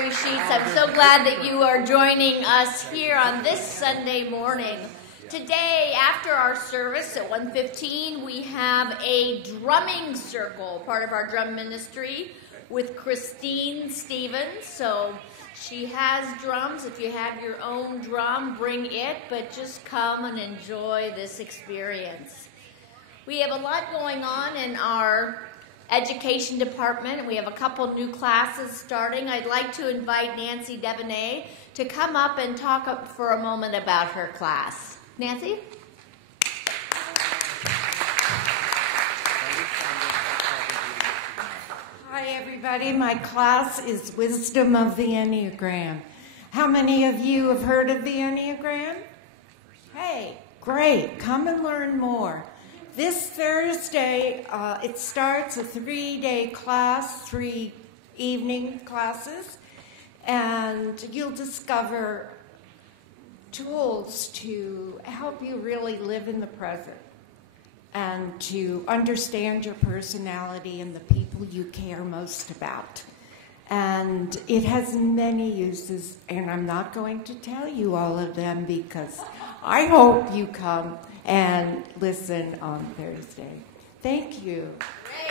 story sheets. I'm so glad that you are joining us here on this Sunday morning. Today, after our service at 1:15, we have a drumming circle, part of our drum ministry, with Christine Stevens. So she has drums. If you have your own drum, bring it, but just come and enjoy this experience. We have a lot going on in our education department. We have a couple new classes starting. I'd like to invite Nancy Devaney to come up and talk for a moment about her class. Nancy? Hi everybody, my class is Wisdom of the Enneagram. How many of you have heard of the Enneagram? Hey, great, come and learn more. This Thursday, it starts a 3-day class, 3 evening classes, and you'll discover tools to help you really live in the present and to understand your personality and the people you care most about. And it has many uses, and I'm not going to tell you all of them because I hope you come and listen on Thursday. Thank you. Great.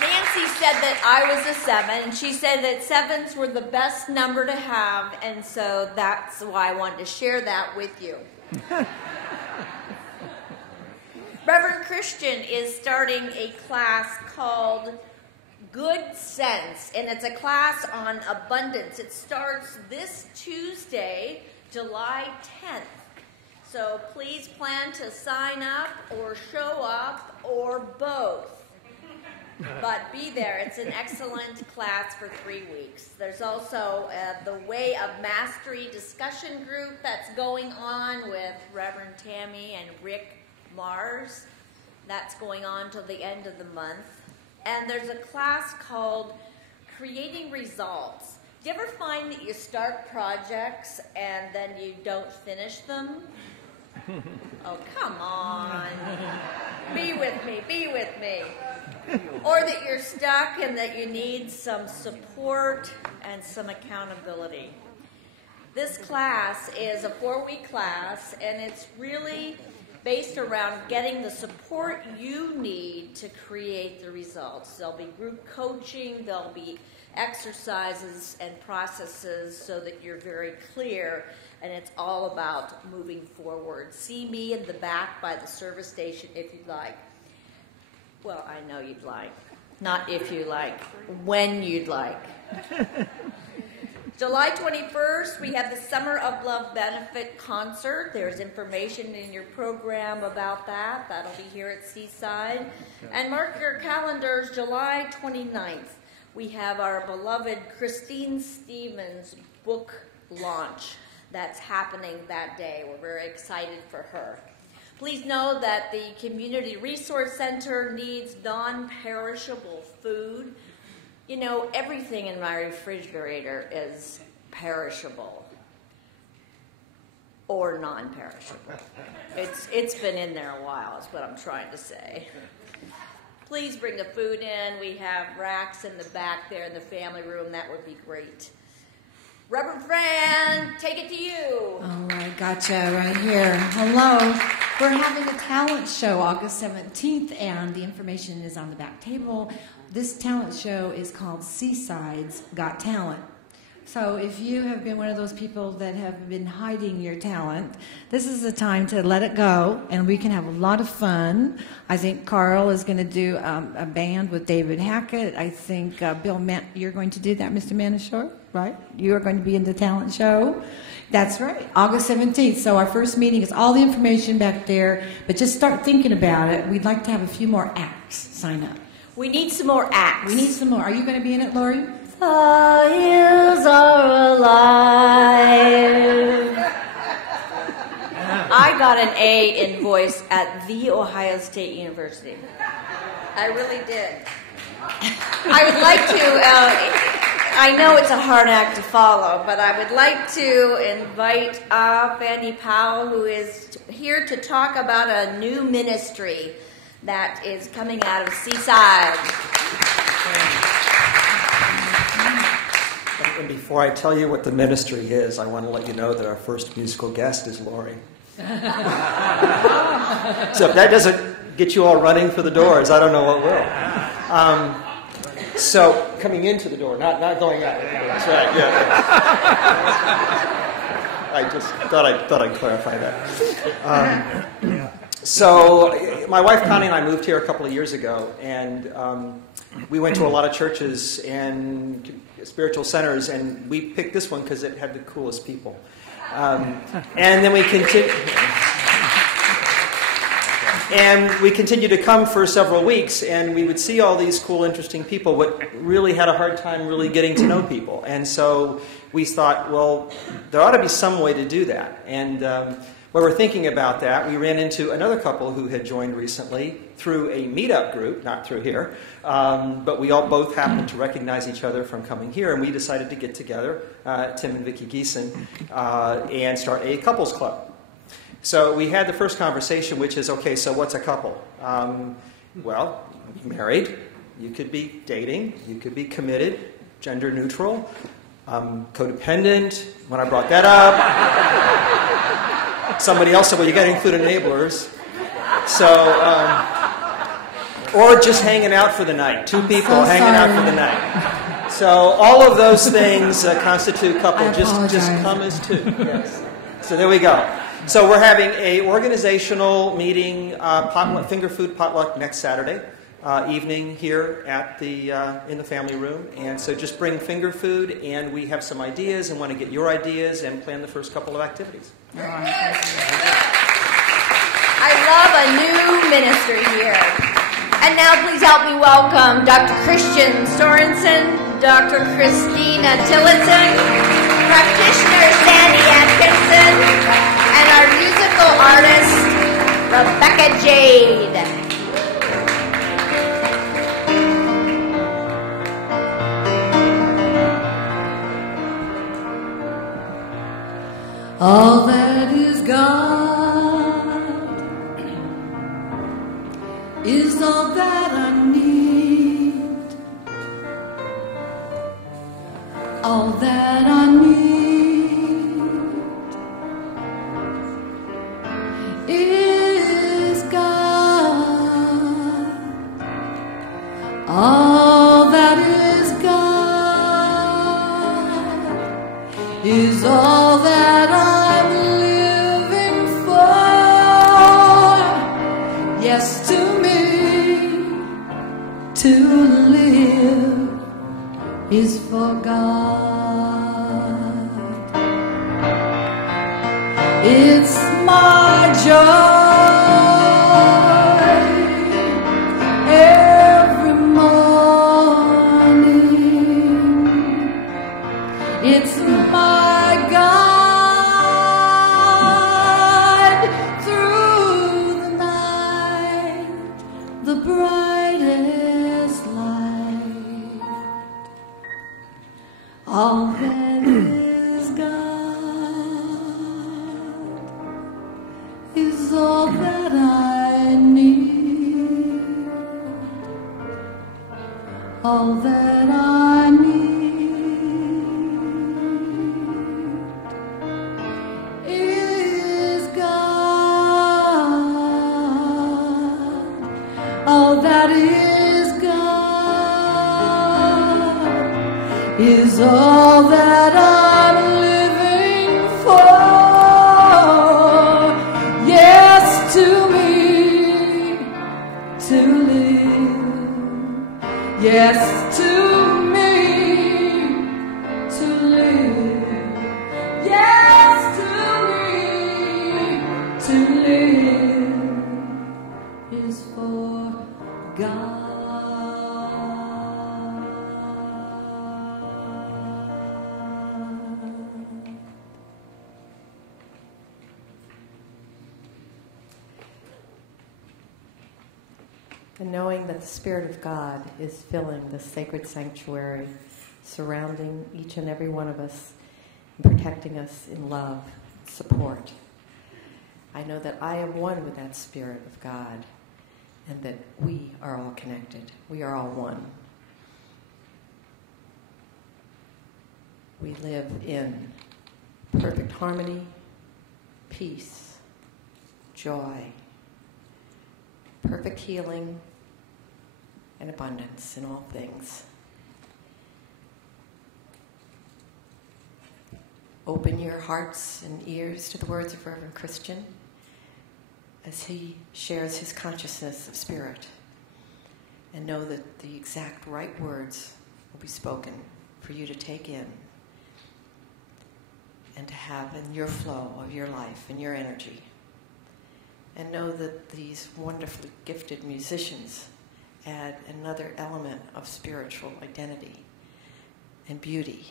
Nancy said that I was a 7, and she said that 7s were the best number to have, and so that's why I wanted to share that with you. Reverend Christian is starting a class called Good Sense, and it's a class on abundance. It starts this Tuesday, July 10th. So please plan to sign up or show up or both. But be there. It's an excellent class for 3 weeks. There's also the Way of Mastery discussion group that's going on with Reverend Tammy and Rick Mars. That's going on till the end of the month. And there's a class called Creating Results. Do you ever find that you start projects and then you don't finish them? Oh, come on. Be with me, be with me. Or that you're stuck and that you need some support and some accountability. This class is a 4-week class, and it's really based around getting the support you need to create the results. There'll be group coaching, there'll be exercises and processes so that you're very clear, and it's all about moving forward. See me in the back by the service station if you'd like. Well, I know you'd like. Not if you like, when you'd like. July 21st, we have the Summer of Love Benefit Concert. There's information in your program about that. That'll be here at Seaside. And mark your calendars, July 29th. We have our beloved Christine Stevens book launch that's happening that day. We're very excited for her. Please know that the Community Resource Center needs non-perishable food. You know, everything in my refrigerator is perishable or non-perishable. It's been in there a while, is what I'm trying to say. Please bring the food in. We have racks in the back there in the family room. That would be great. Reverend Fran, take it to you. Oh, I gotcha right here. Hello. We're having a talent show August 17th, and the information is on the back table. This talent show is called Seaside's Got Talent. So if you have been one of those people that have been hiding your talent, this is the time to let it go, and we can have a lot of fun. I think Carl is going to do a band with David Hackett. I think Bill, you're going to do that, Mr. Manashore, right? You're going to be in the talent show. That's right, August 17th. So our first meeting is all the information back there, but just start thinking about it. We'd like to have a few more acts sign up. We need some more acts. We need some more. Are you going to be in it, Lori? The hills are alive. I got an A in voice at The Ohio State University. I really did. I would like to, I know it's a hard act to follow, but I would like to invite up Andy Powell, who is here to talk about a new ministry that is coming out of Seaside. Before I tell you what the ministry is, I want to let you know that our first musical guest is Lori. So if that doesn't get you all running for the doors, I don't know what will. So coming into the door, not going out. That's right. Yeah. I just thought I'd clarify that. So my wife Connie and I moved here a couple of years ago, and we went to a lot of churches and spiritual centers, and we picked this one because it had the coolest people. And then we continued to come for several weeks, and we would see all these cool, interesting people, but really had a hard time really getting to know people. And so we thought, well, there ought to be some way to do that. And while we're thinking about that, we ran into another couple who had joined recently through a meetup group, not through here, but we all both happened to recognize each other from coming here, and we decided to get together, Tim and Vicki Geeson, and start a couples club. So we had the first conversation, which is, okay, so what's a couple? Well, married, you could be dating, you could be committed, gender neutral, codependent. When I brought that up, somebody else said, well, you got to include enablers. So, or just hanging out for the night. Two people hanging out for the night. So all of those things constitute couple. Just come as two. Yes. So there we go. So we're having a organizational meeting, potluck, finger food potluck next Saturday evening here at the in the family room. And so just bring finger food, and we have some ideas and want to get your ideas and plan the first couple of activities. I love a new ministry here. And now please help me welcome Dr. Christian Sorensen, Dr. Christina Tillotson, practitioner Sandy Atkinson, and our musical artist, Rebecca Jade. All that is God is all that I need. All that I need is God. All that is God is all that I'm living for. Yes, to me, to live is for God. It's my joy every morning. It's my God through the night, the brightest light. All that is God is all that I need. All that I need is God. All that is God is all that I'm living for. Yes, to me, to live. Yes, to me, to live. Yes, to me, to live is for God. And knowing that the Spirit of God is filling the sacred sanctuary, surrounding each and every one of us, and protecting us in love, support. I know that I am one with that Spirit of God, and that we are all connected. We are all one. we live in perfect harmony, peace, joy, perfect healing, and abundance in all things. Open your hearts and ears to the words of Reverend Christian as he shares his consciousness of spirit, and know that the exact right words will be spoken for you to take in and to have in your flow of your life and your energy. And know that these wonderfully gifted musicians add another element of spiritual identity and beauty.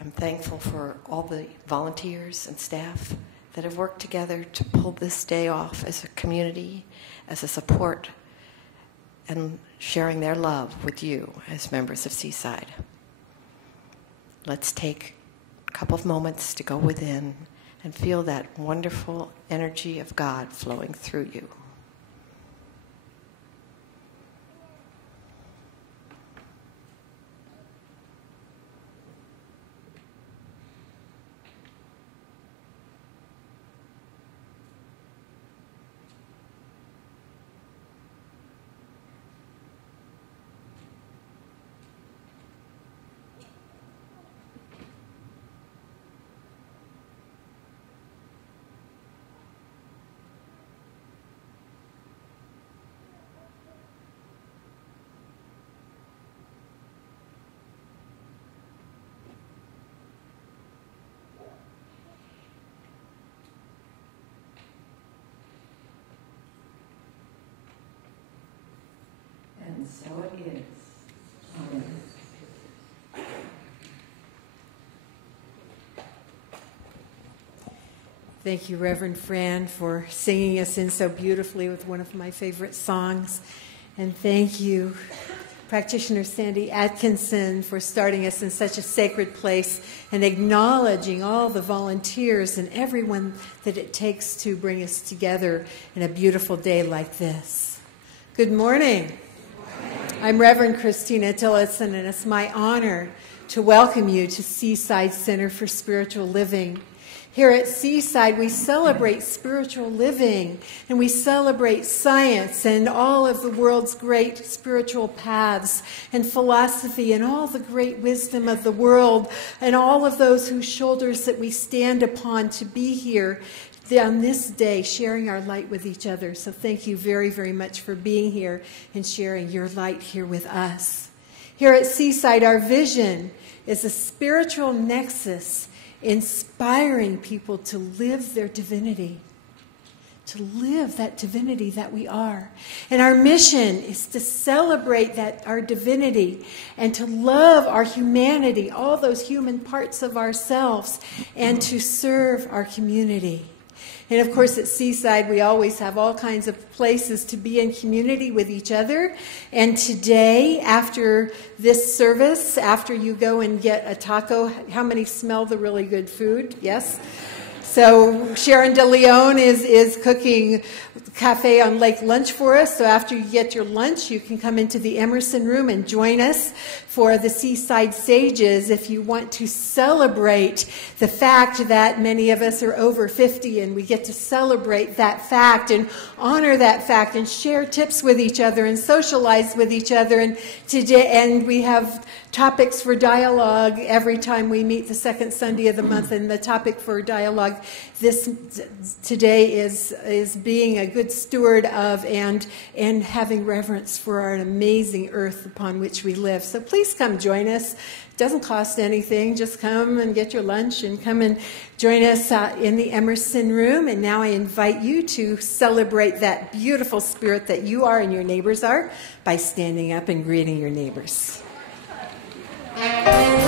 I'm thankful for all the volunteers and staff that have worked together to pull this day off as a community, as a support, and sharing their love with you as members of Seaside. Let's take a couple of moments to go within and feel that wonderful energy of God flowing through you. And so it is. Amen. Thank you, Reverend Fran, for singing us in so beautifully with one of my favorite songs. And thank you, Practitioner Sandy Atkinson, for starting us in such a sacred place and acknowledging all the volunteers and everyone that it takes to bring us together in a beautiful day like this. Good morning. I'm Reverend Christina Tillotson, and it's my honor to welcome you to Seaside Center for Spiritual Living. Here at Seaside, we celebrate spiritual living, and we celebrate science and all of the world's great spiritual paths and philosophy and all the great wisdom of the world and all of those whose shoulders that we stand upon to be here on this day, sharing our light with each other. So thank you very, very much for being here and sharing your light here with us. Here at Seaside, our vision is a spiritual nexus inspiring people to live their divinity, to live that divinity that we are. And our mission is to celebrate that our divinity and to love our humanity, all those human parts of ourselves, and to serve our community. And of course, at Seaside, we always have all kinds of places to be in community with each other. And today, after this service, after you go and get a taco, how many smell the really good food? Yes? So Sharon De Leon is cooking cafe on Lake Lunch for us. So after you get your lunch, you can come into the Emerson Room and join us for the Seaside Sages if you want to celebrate the fact that many of us are over 50, and we get to celebrate that fact and honor that fact and share tips with each other and socialize with each other. And we have topics for dialogue every time we meet the second Sunday of the month, and the topic for dialogue today is being a good steward of and having reverence for our amazing earth upon which we live. So please come join us. It doesn't cost anything. Just come and get your lunch and come and join us in the Emerson Room. And now I invite you to celebrate that beautiful spirit that you are and your neighbors are by standing up and greeting your neighbors. All right.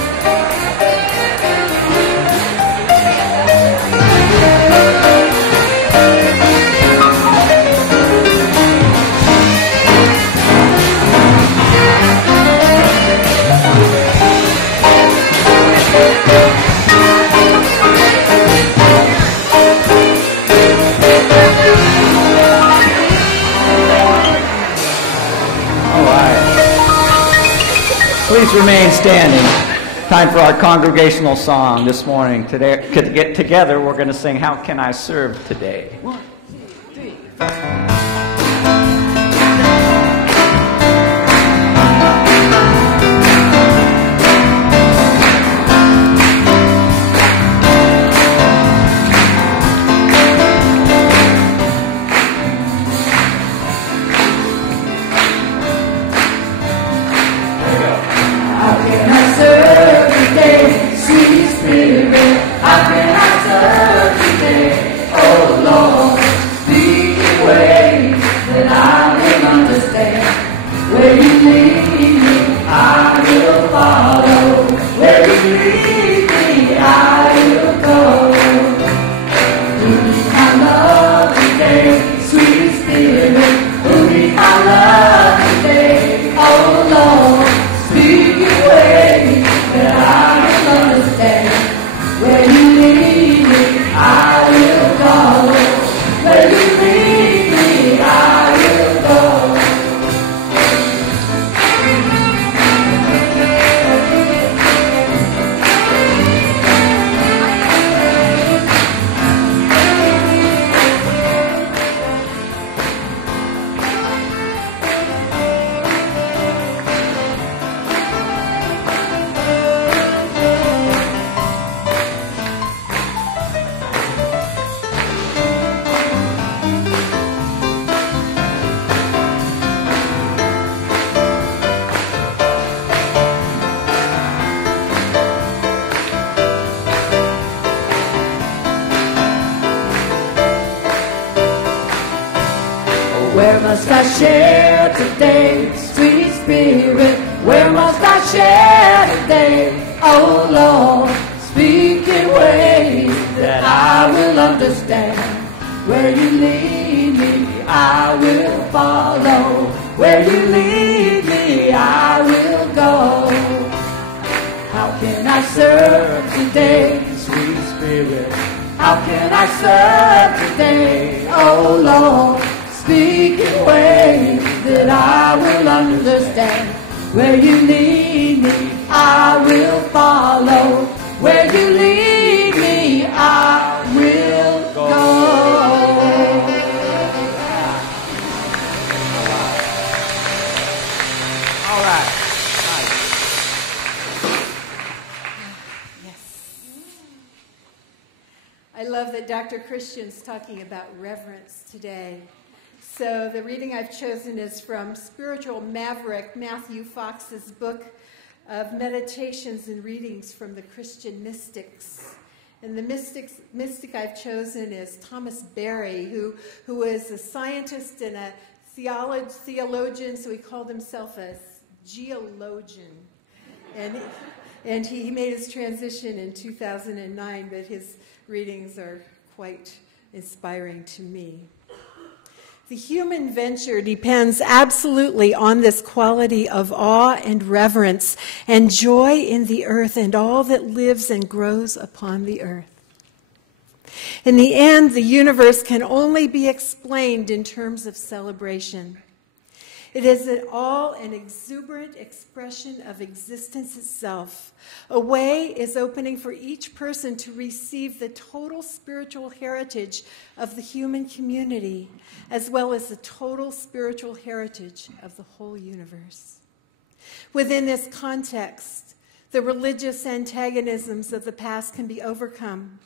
Please remain standing. Time for our congregational song this morning. Today, to get together, we're going to sing How Can I Serve Today? 1, 2, 3, 4. Where must I share today, sweet Spirit? Where must I share today? Oh Lord, speak in ways that I will understand. Where you lead me, I will follow. Where you lead me, I will go. How can I serve today, sweet Spirit? How can I serve today? Oh Lord, speak in ways that I will understand. Where you lead me, I will follow. Where you lead me, I will go. All right. I love that Dr. Christian's talking about reverence today. So the reading I've chosen is from spiritual maverick Matthew Fox's book of meditations and readings from the Christian mystics. And the mystic I've chosen is Thomas Berry, who is a scientist and a theologian, so he called himself a geologian. And he made his transition in 2009, but his readings are quite inspiring to me. The human venture depends absolutely on this quality of awe and reverence and joy in the earth and all that lives and grows upon the earth. In the end, the universe can only be explained in terms of celebration. It is all an exuberant expression of existence itself. A way is opening for each person to receive the total spiritual heritage of the human community, as well as the total spiritual heritage of the whole universe. Within this context, the religious antagonisms of the past can be overcome.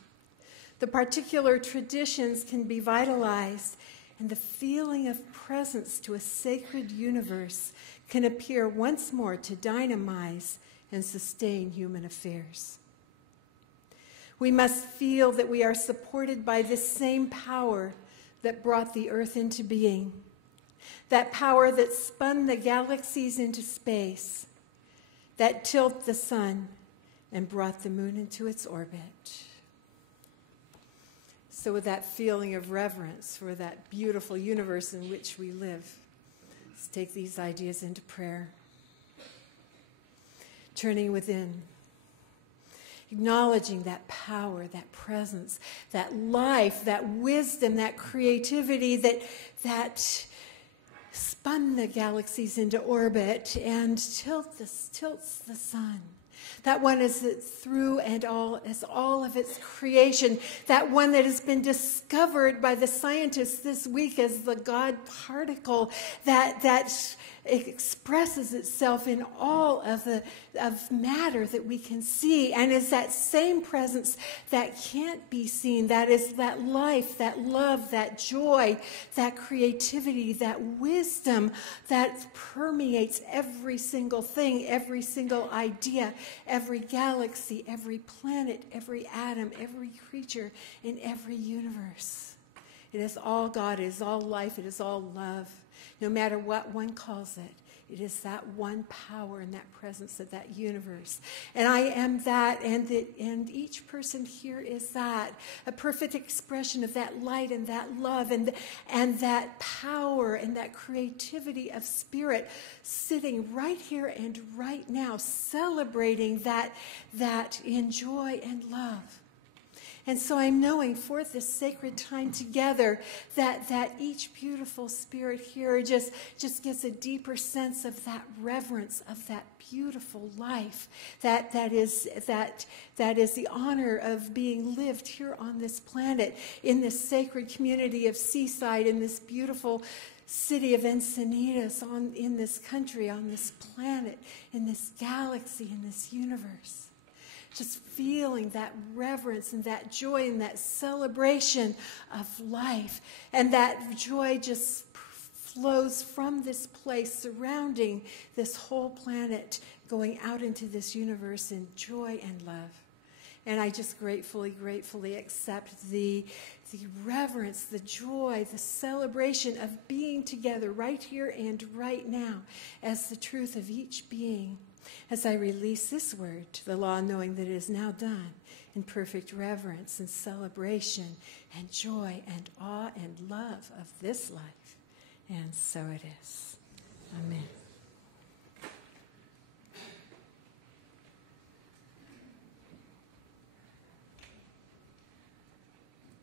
The particular traditions can be vitalized, and the feeling of presence to a sacred universe can appear once more to dynamize and sustain human affairs. We must feel that we are supported by this same power that brought the earth into being, that power that spun the galaxies into space, that tilted the sun and brought the moon into its orbit. So with that feeling of reverence for that beautiful universe in which we live, let's take these ideas into prayer. Turning within, acknowledging that power, that presence, that life, that wisdom, that creativity, that spun the galaxies into orbit and tilts the sun. That one is through and as all of its creation. That one that has been discovered by the scientists this week as the God particle that expresses itself in all of matter that we can see, and is that same presence that can't be seen. That is that life, that love, that joy, that creativity, that wisdom that permeates every single thing, every single idea, every galaxy, every planet, every atom, every creature in every universe. It is all God, it is all life, it is all love. No matter what one calls it, it is that one power and that presence of that universe. And I am that, and each person here is that, a perfect expression of that light and that love and that power and that creativity of spirit sitting right here and right now, celebrating that in joy and love. And so I'm knowing forth this sacred time together that each beautiful spirit here just gets a deeper sense of that reverence, of that beautiful life that is the honor of being lived here on this planet, in this sacred community of Seaside, in this beautiful city of Encinitas, in this country, on this planet, in this galaxy, in this universe. Just feeling that reverence and that joy and that celebration of life. And that joy just flows from this place surrounding this whole planet, going out into this universe in joy and love. And I just gratefully accept the reverence, the joy, the celebration of being together right here and right now as the truth of each being. As I release this word to the law, knowing that it is now done in perfect reverence and celebration and joy and awe and love of this life. And so it is. Amen.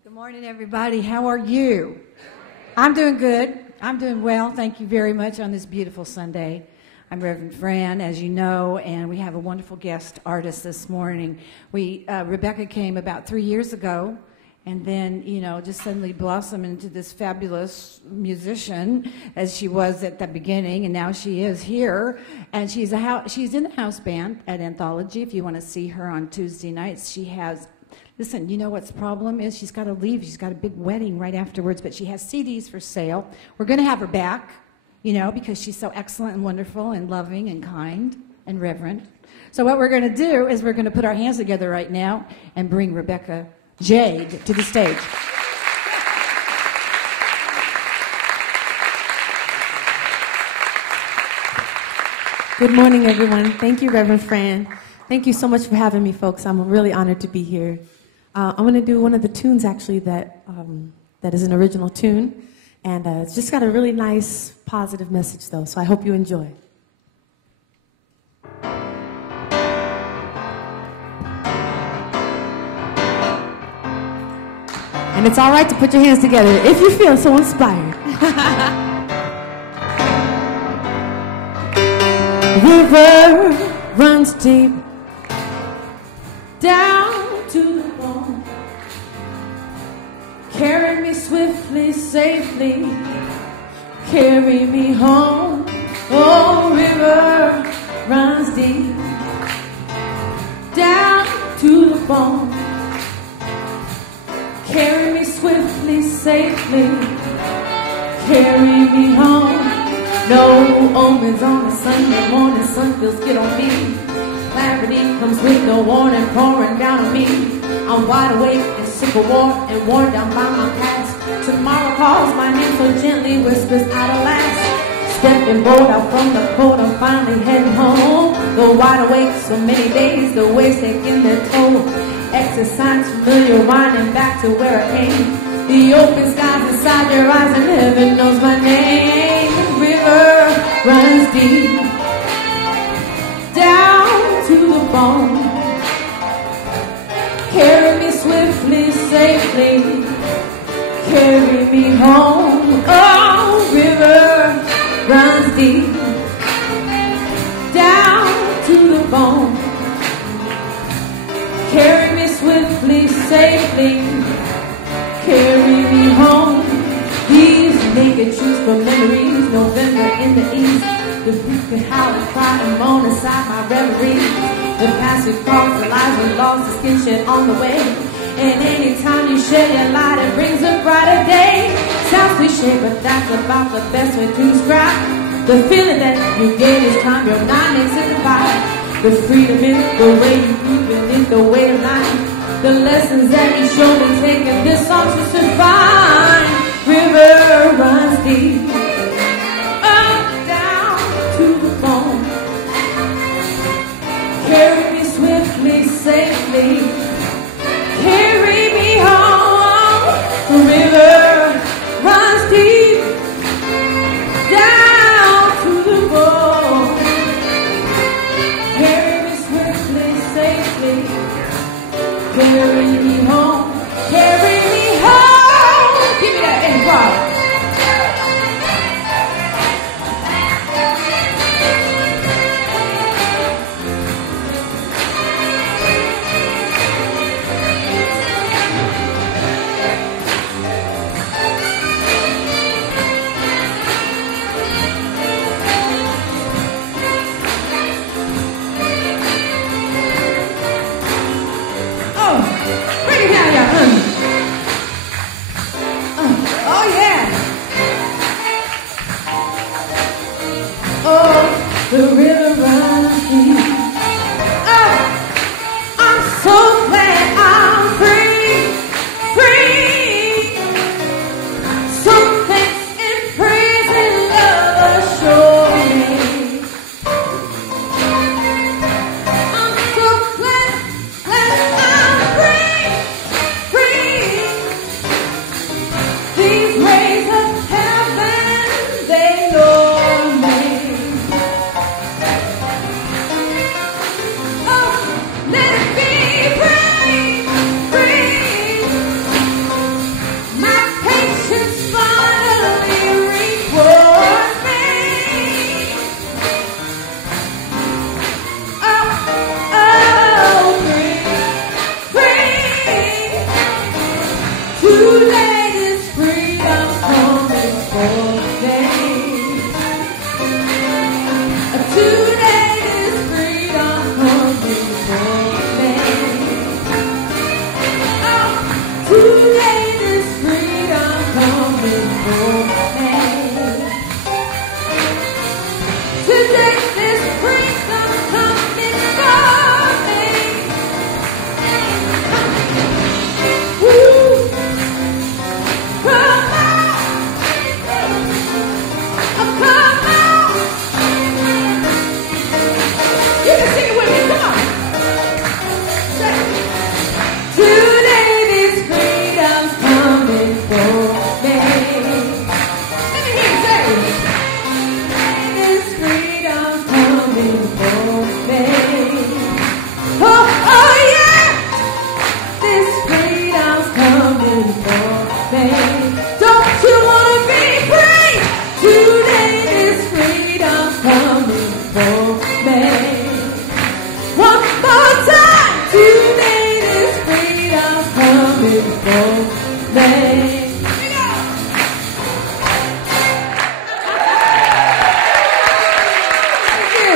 Good morning, everybody. How are you? I'm doing good. I'm doing well. Thank you very much on this beautiful Sunday. I'm Reverend Fran, as you know, and we have a wonderful guest artist this morning. Rebecca came about 3 years ago, and then, just suddenly blossomed into this fabulous musician, as she was at the beginning, and now she is here. And she's in the house band at Anthology. If you want to see her on Tuesday nights, she has... Listen, you know what's the problem is? She's got to leave. She's got a big wedding right afterwards, but she has CDs for sale. We're going to have her back, because she's so excellent and wonderful and loving and kind and reverent. So what we're going to do is we're going to put our hands together right now and bring Rebecca Jade to the stage. Good morning, everyone. Thank you, Reverend Fran. Thank you so much for having me, folks. I'm really honored to be here. I'm going to do one of the tunes, actually, that is an original tune. And it's just got a really nice, positive message, though, so I hope you enjoy. And it's all right to put your hands together if you feel so inspired. River runs deep down to the bone. Carry me swiftly, safely, carry me home. Oh, river runs deep down to the bone. Carry me swiftly, safely, carry me home. No omens on a Sunday morning, sun feels good on me. Clarity comes with no warning, pouring down on me. I'm wide awake and sick of war and worn down by my past. Tomorrow calls my name so gently, whispers out of last. Stepping bold out from the cold, I'm finally heading home. Though wide awake so many days, the waves taking their toll. Exercise familiar, winding back to where I came. The open skies inside your eyes and heaven knows my name. River runs deep down to the bone. Carry me swiftly, safely, carry me home. Oh, river deep, down to the bone. Carry me swiftly, safely, carry me home. These naked truths from memories, November in the east. The people can howl and cry and moan inside my reverie. The past recalls the lives we lost, the skin shed on the way. And anytime you shed your light, it brings a brighter day. Sounds cliche, but that's about the best way to describe the feeling that you get each time your mind makes it goodbye. The freedom in the way you move and in the way of life. The lessons that you show me, taking this song to survive. River runs deep, up, down to the bone. Carry me swiftly, safely, carry me home. The river runs deep, down to the bone. Carry me swiftly, safely, carry me home. Carry me home. Give me that improv. Bring it down, y'all. Oh, yeah. Oh, the river runs deep. Oh, I'm so glad I'm free, free. Some thanks and praise and love assure me. I'm so glad I'm free, free. These rays of heaven, they lure me. Oh, let it be free, free. My patience finally rewards me. Oh, free, free. Today is freedom coming for me. Today is freedom coming for me. Oh, today is freedom coming for me. Today is freedom coming for me. Woo! Come on! Oh, come on! You can sing it with me, come on! Say, today this freedom's coming for me. Let me hear you say, this freedom's coming for me. Oh, oh yeah! This freedom's coming for me. Don't you wanna be free? Today this freedom's coming for me. One more time. Today this freedom's coming for me. Here we go. Thank you.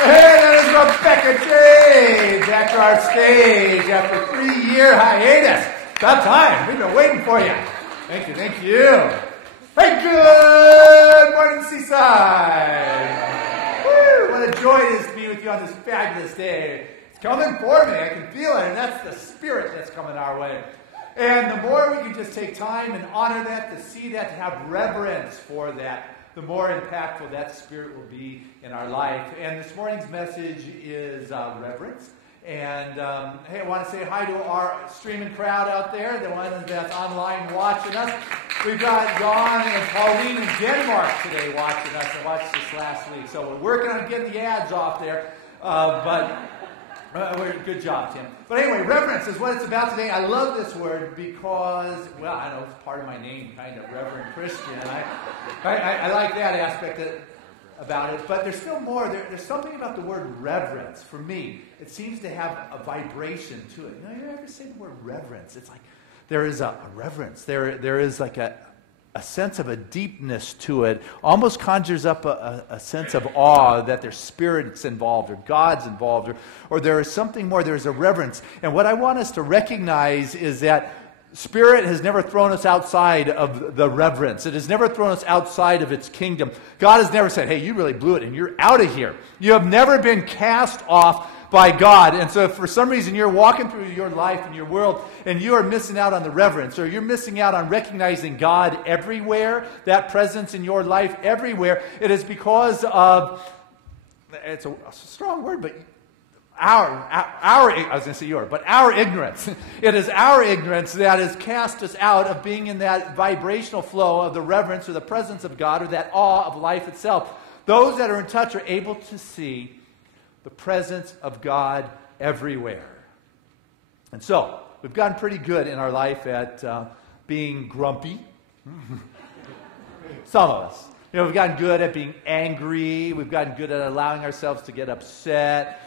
Hey, that is Rebecca J. Back to our stage after a 3-year hiatus. About time. We've been waiting for you. Thank you, thank you. Hey, good morning, Seaside. Woo, what a joy it is to be with you on this fabulous day. It's coming for me. I can feel it, and that's the spirit that's coming our way. And the more we can just take time and honor that, to see that, to have reverence for that, the more impactful that spirit will be in our life. And this morning's message is Reverence. And hey, I want to say hi to our streaming crowd out there, the one that's online watching us. We've got Dawn and Pauline in Denmark today watching us. I watched this last week. So we're working on getting the ads off there. But Good job, Tim. But anyway, reverence is what it's about today. I love this word because, well, I know it's part of my name, kind of, Reverend Christian. I like that aspect about it. But there's still more. There's something about the word reverence. For me, it seems to have a vibration to it. You ever say the word reverence? It's like there is a reverence. There is like a sense of a deepness to it, almost conjures up a sense of awe that there's spirits involved or God's involved or there is something more. There's a reverence. And what I want us to recognize is that Spirit has never thrown us outside of the reverence. It has never thrown us outside of its kingdom. God has never said, hey, you really blew it and you're out of here. You have never been cast off by God. And so if for some reason you're walking through your life and your world and you are missing out on the reverence or you're missing out on recognizing God everywhere, that presence in your life everywhere, it is because of, it's a strong word, but our ignorance. It is our ignorance that has cast us out of being in that vibrational flow of the reverence or the presence of God or that awe of life itself. Those that are in touch are able to see the presence of God everywhere. And so, we've gotten pretty good in our life at being grumpy. Some of us. We've gotten good at being angry. We've gotten good at allowing ourselves to get upset.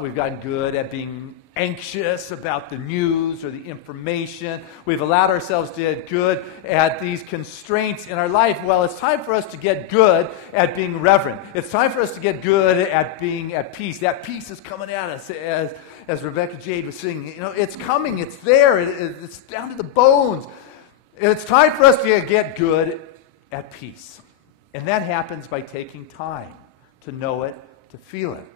We've gotten good at being anxious about the news or the information. We've allowed ourselves to get good at these constraints in our life. Well, it's time for us to get good at being reverent. It's time for us to get good at being at peace. That peace is coming at us as Rebecca Jade was singing. It's coming. It's there. It's down to the bones. It's time for us to get good at peace. And that happens by taking time to know it, to feel it.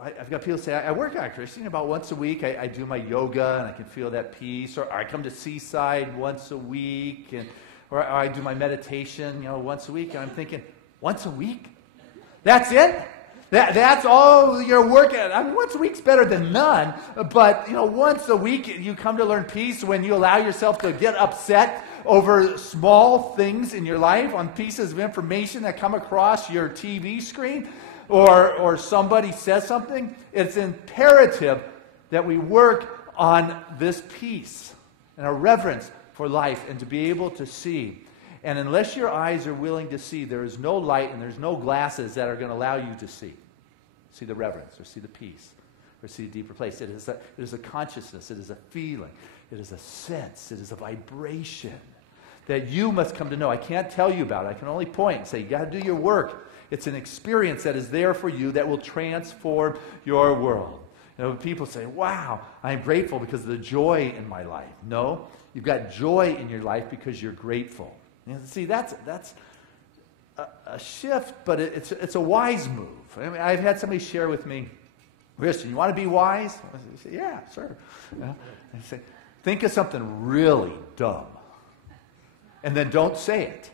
I've got people say, I work out, Christian, about once a week. I do my yoga, and I can feel that peace. Or I come to Seaside once a week, or I do my meditation, once a week. And I'm thinking, once a week? That's it? That's all your work at? I mean, once a week's better than none. But, once a week you come to learn peace when you allow yourself to get upset over small things in your life, on pieces of information that come across your TV screen. Or somebody says something, it's imperative that we work on this peace and a reverence for life and to be able to see. And unless your eyes are willing to see, there is no light and there's no glasses that are going to allow you to see the reverence or see the peace or see a deeper place. It is a consciousness, it is a feeling, it is a sense, it is a vibration that you must come to know. I can't tell you about it. I can only point and say, you got to do your work. It's an experience that is there for you that will transform your world. People say, wow, I'm grateful because of the joy in my life. No, you've got joy in your life because you're grateful. See, that's a shift, but it's a wise move. I mean, I've had somebody share with me, Christian, you want to be wise? I say, yeah, sure. I say, think of something really dumb, and then don't say it.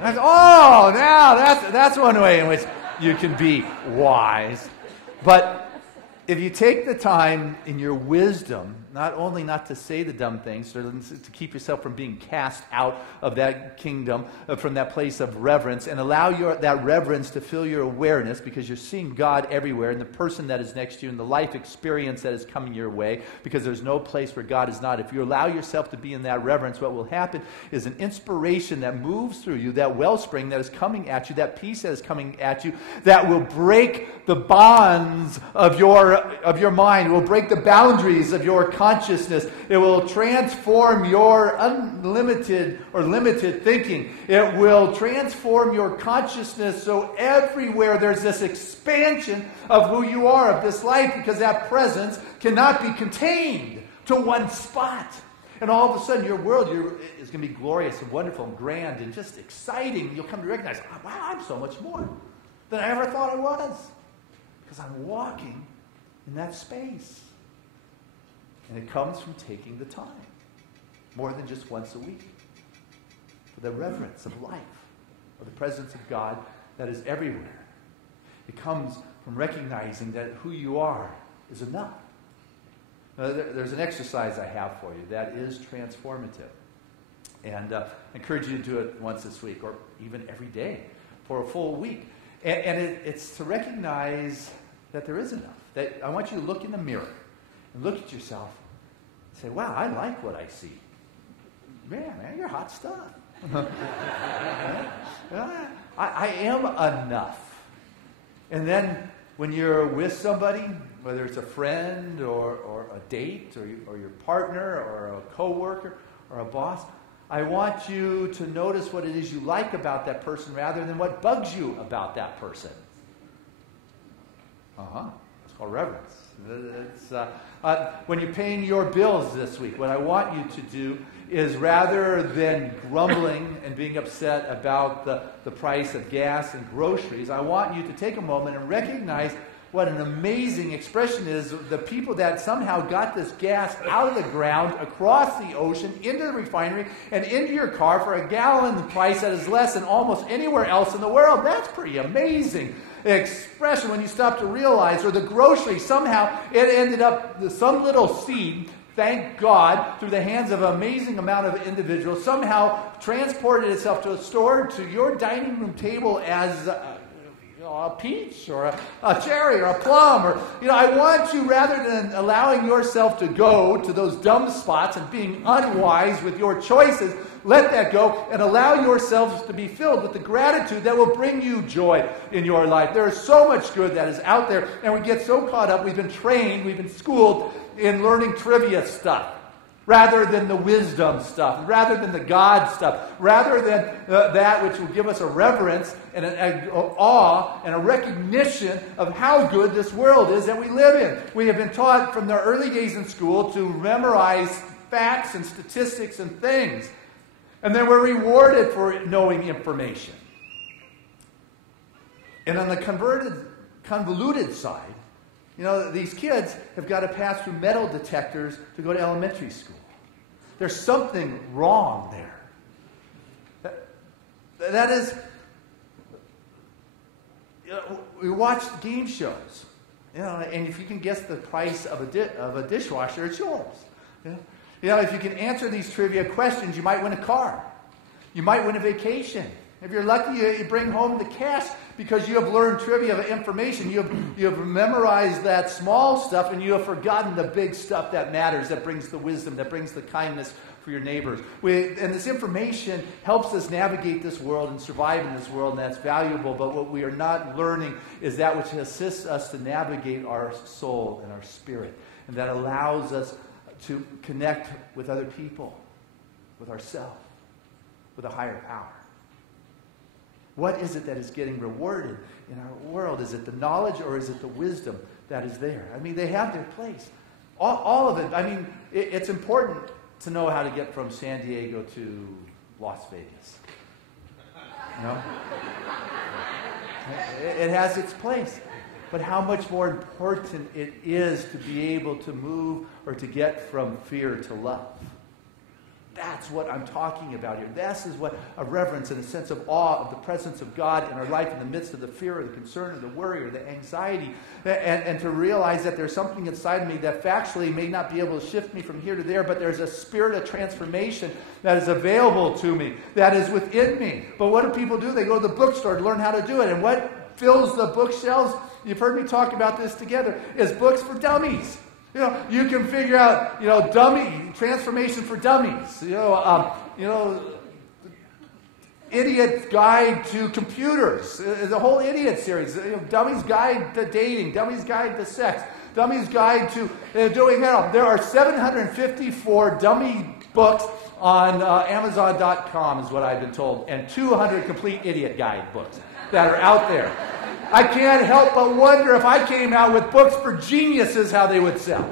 Now that's one way in which you can be wise. But if you take the time in your wisdom, not only not to say the dumb things, or to keep yourself from being cast out of that kingdom, from that place of reverence, and allow that reverence to fill your awareness because you're seeing God everywhere in the person that is next to you, in the life experience that is coming your way, because there's no place where God is not. If you allow yourself to be in that reverence, what will happen is an inspiration that moves through you, that wellspring that is coming at you, that peace that is coming at you, that will break the bonds of your mind. It will break the boundaries of your consciousness. It will transform your unlimited or limited thinking. It will transform your consciousness so everywhere there's this expansion of who you are, of this life, because that presence cannot be contained to one spot. And all of a sudden your world is going to be glorious and wonderful and grand and just exciting. You'll come to recognize, wow, I'm so much more than I ever thought I was. Because I'm walking in that space. And it comes from taking the time, more than just once a week, for the reverence of life, or the presence of God that is everywhere. It comes from recognizing that who you are is enough. There's an exercise I have for you that is transformative. And I encourage you to do it once this week, or even every day, for a full week. And it's to recognize that there is enough. that I want you to look in the mirror and look at yourself and say, wow, I like what I see. Man, you're hot stuff. I am enough. And then when you're with somebody, whether it's a friend or a date or your partner or a coworker or a boss, I want you to notice what it is you like about that person rather than what bugs you about that person. It's called reverence. When you're paying your bills this week, what I want you to do is rather than grumbling and being upset about the price of gas and groceries, I want you to take a moment and recognize what an amazing expression is. The people that somehow got this gas out of the ground, across the ocean, into the refinery, and into your car for a gallon price that is less than almost anywhere else in the world. That's pretty amazing expression when you stop to realize. Or the grocery, somehow it ended up, some little seed, thank God, through the hands of an amazing amount of individuals, somehow transported itself to a store, to your dining room table as a peach or a cherry or a plum. Or, I want you, rather than allowing yourself to go to those dumb spots and being unwise with your choices, let that go and allow yourselves to be filled with the gratitude that will bring you joy in your life. There is so much good that is out there, and we get so caught up. We've been trained, we've been schooled in learning trivia stuff rather than the wisdom stuff, rather than the God stuff, rather than that which will give us a reverence and an awe and a recognition of how good this world is that we live in. We have been taught from the early days in school to memorize facts and statistics and things. And then we're rewarded for knowing information. And on the convoluted side, these kids have got to pass through metal detectors to go to elementary school. There's something wrong there. That is, we watch game shows, and if you can guess the price of a dishwasher, it's yours. If you can answer these trivia questions, you might win a car. You might win a vacation. If you're lucky, you bring home the cash because you have learned trivia information. You have memorized that small stuff, and you have forgotten the big stuff that matters, that brings the wisdom, that brings the kindness for your neighbors. And this information helps us navigate this world and survive in this world, and that's valuable. But what we are not learning is that which assists us to navigate our soul and our spirit, and that allows us to connect with other people, with ourselves, with a higher power. What is it that is getting rewarded in our world? Is it the knowledge or is it the wisdom that is there? They have their place. All of it. It's important to know how to get from San Diego to Las Vegas. It has its place. But how much more important it is to be able to move or to get from fear to love. That's what I'm talking about here. This is what a reverence and a sense of awe of the presence of God in our life in the midst of the fear or the concern or the worry or the anxiety. And to realize that there's something inside me that factually may not be able to shift me from here to there, but there's a spirit of transformation that is available to me, that is within me. But what do people do? They go to the bookstore to learn how to do it. And what fills the bookshelves? You've heard me talk about this together, is books for dummies. You can figure out, transformation for dummies. Idiot's Guide to Computers. The whole idiot series. Dummy's Guide to Dating. Dummy's Guide to Sex. Dummy's Guide to doing that. There are 754 dummy books on Amazon.com, is what I've been told, and 200 complete idiot guide books that are out there. I can't help but wonder if I came out with books for geniuses, how they would sell.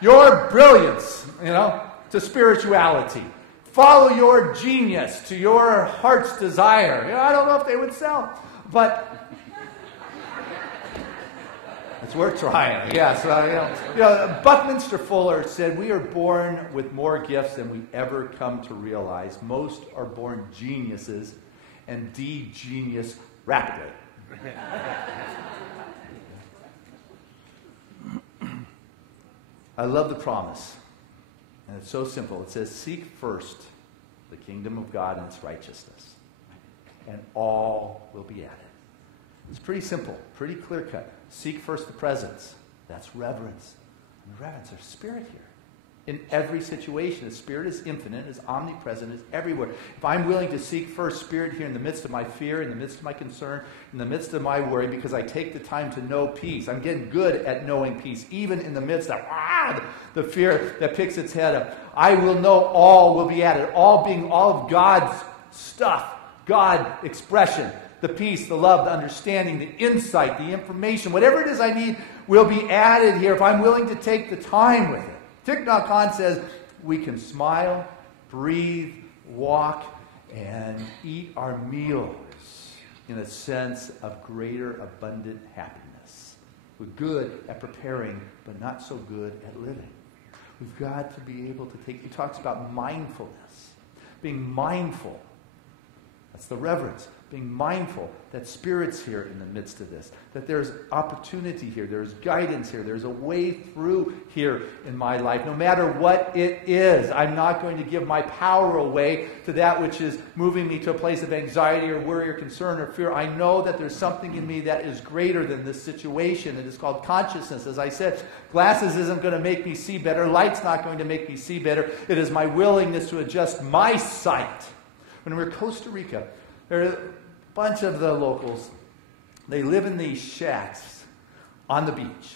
Your brilliance, to spirituality. Follow your genius to your heart's desire. I don't know if they would sell, but it's worth trying. Yes. Buckminster Fuller said, "We are born with more gifts than we ever come to realize. Most are born geniuses and de-genius rapidly." I love the promise. And it's so simple. It says, "Seek first the kingdom of God and its righteousness, and all will be added." It's pretty simple, pretty clear-cut. Seek first the presence. That's reverence. And reverence, there's spirit here. In every situation, the Spirit is infinite, is omnipresent, is everywhere. If I'm willing to seek first Spirit here in the midst of my fear, in the midst of my concern, in the midst of my worry, because I take the time to know peace. I'm getting good at knowing peace, even in the midst of the fear that picks its head up. I will know all will be added, all being all of God's stuff, God expression, the peace, the love, the understanding, the insight, the information, whatever it is I need will be added here if I'm willing to take the time with it. Thich Nhat Hanh says we can smile, breathe, walk, and eat our meals in a sense of greater abundant happiness. We're good at preparing, but not so good at living. We've got to be able to take, he talks about mindfulness, being mindful. That's the reverence. Being mindful that Spirit's here in the midst of this, that there's opportunity here, there's guidance here, there's a way through here in my life. No matter what it is, I'm not going to give my power away to that which is moving me to a place of anxiety or worry or concern or fear. I know that there's something in me that is greater than this situation. It is called consciousness. As I said, glasses isn't going to make me see better. Light's not going to make me see better. It is my willingness to adjust my sight. When we were in Costa Rica, there are a bunch of the locals. They live in these shacks on the beach.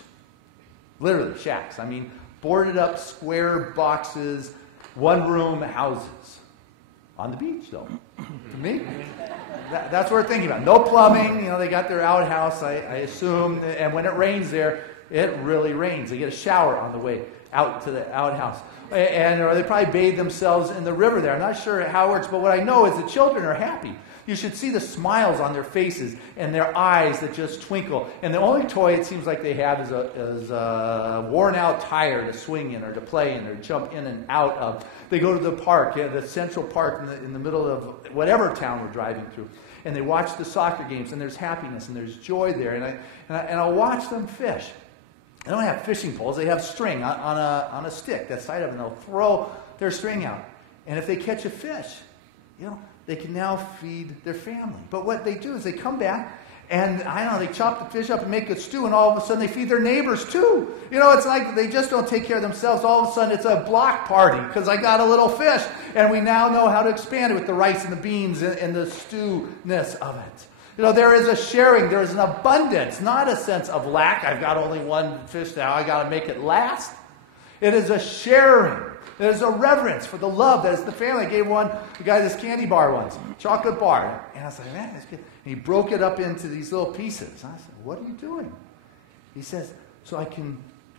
Literally shacks. I mean, boarded up square boxes, one-room houses. On the beach, though. To me, that's what we're thinking about. No plumbing. You know, they got their outhouse, I assume. And when it rains there, it really rains. They get a shower on the way out to the outhouse. Or they probably bathe themselves in the river there. I'm not sure how it works, but what I know is the children are happy. You should see the smiles on their faces and their eyes that just twinkle. And the only toy it seems like they have is a worn-out tire to swing in or to play in or jump in and out of. They go to the park, the Central Park in the middle of whatever town we're driving through, and they watch the soccer games, and there's happiness and there's joy there. And I'll watch them fish. They don't have fishing poles. They have string on a stick that's tied up, and they'll throw their string out. And if they catch a fish, you know, they can now feed their family. But what they do is they come back, and I don't know, they chop the fish up and make a stew, and all of a sudden they feed their neighbors too. You know, it's like they just don't take care of themselves. All of a sudden it's a block party because I got a little fish, and we now know how to expand it with the rice and the beans and the stewness of it. You know, there is a sharing, there is an abundance, not a sense of lack. I've got only one fish now, I got to make it last. It is a sharing. There's a reverence for the love that is the family. I gave the guy this candy bar once, chocolate bar. And I was like, man, that's good. And he broke it up into these little pieces. And I said, what are you doing? He says, so I can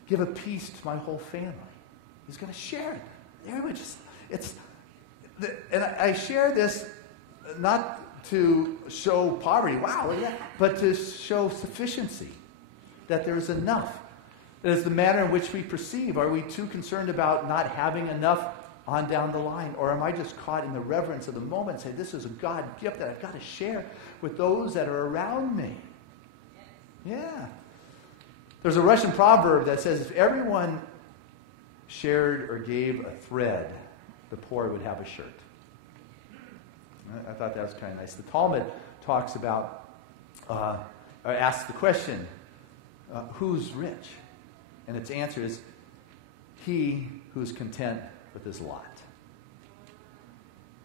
give a piece to my whole family. He's going to share it. Everybody and I share this not to show poverty, wow, yeah, but to show sufficiency, that there's enough. It is the manner in which we perceive. Are we too concerned about not having enough on down the line? Or am I just caught in the reverence of the moment and say, this is a God gift that I've got to share with those that are around me? Yeah. There's a Russian proverb that says, if everyone shared or gave a thread, the poor would have a shirt. I thought that was kind of nice. The Talmud talks about, or asks the question, who's rich? And its answer is, he who's content with his lot.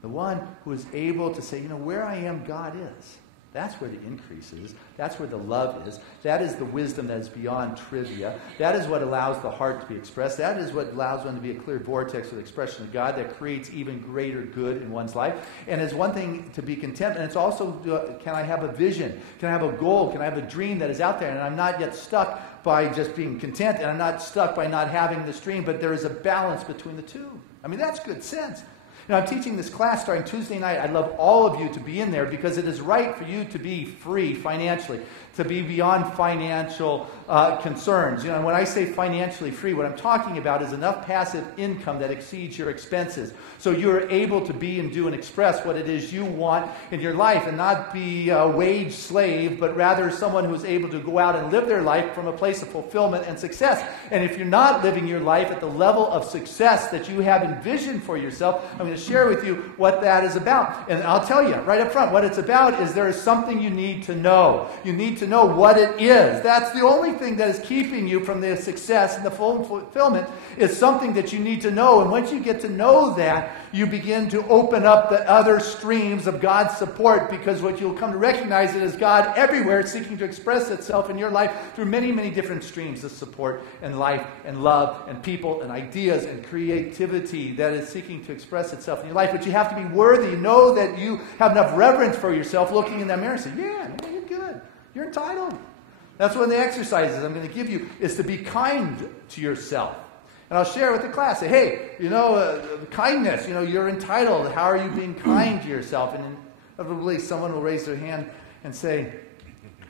The one who is able to say, you know, where I am, God is. That's where the increase is. That's where the love is. That is the wisdom that is beyond trivia. That is what allows the heart to be expressed. That is what allows one to be a clear vortex of the expression of God that creates even greater good in one's life. And it's one thing to be content, and it's also, can I have a vision? Can I have a goal? Can I have a dream that is out there? And I'm not yet stuck by just being content, and I'm not stuck by not having this dream, but there is a balance between the two. I mean, that's good sense. Now, I'm teaching this class starting Tuesday night. I'd love all of you to be in there because it is right for you to be free financially, to be beyond financial concerns. You know, and when I say financially free, what I'm talking about is enough passive income that exceeds your expenses. So you're able to be and do and express what it is you want in your life and not be a wage slave, but rather someone who's able to go out and live their life from a place of fulfillment and success. And if you're not living your life at the level of success that you have envisioned for yourself, I mean, going to share with you what that is about. And I'll tell you right up front, what it's about is there is something you need to know. You need to know what it is. That's the only thing that is keeping you from the success and the full fulfillment is something that you need to know. And once you get to know that, you begin to open up the other streams of God's support, because what you'll come to recognize is God everywhere seeking to express itself in your life through many, many different streams of support and life and love and people and ideas and creativity that is seeking to express itself in your life. But you have to be worthy. Know that you have enough reverence for yourself, looking in that mirror and say, yeah, you're good. You're entitled. That's one of the exercises I'm going to give you, is to be kind to yourself. And I'll share with the class, say, hey, kindness, you're entitled. How are you being kind to yourself? And inevitably someone will raise their hand and say,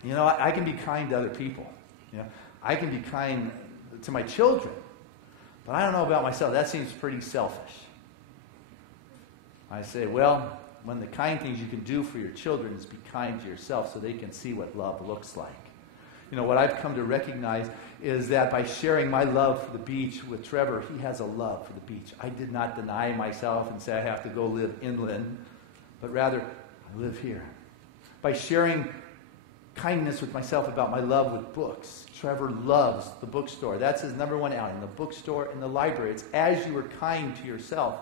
I can be kind to other people. I can be kind to my children. But I don't know about myself. That seems pretty selfish. I say, well, one of the kind things you can do for your children is be kind to yourself so they can see what love looks like. What I've come to recognize is that by sharing my love for the beach with Trevor, he has a love for the beach. I did not deny myself and say I have to go live inland, but rather I live here. By sharing kindness with myself about my love with books. Trevor loves the bookstore. That's his number one outing, the bookstore and the library. It's as you are kind to yourself.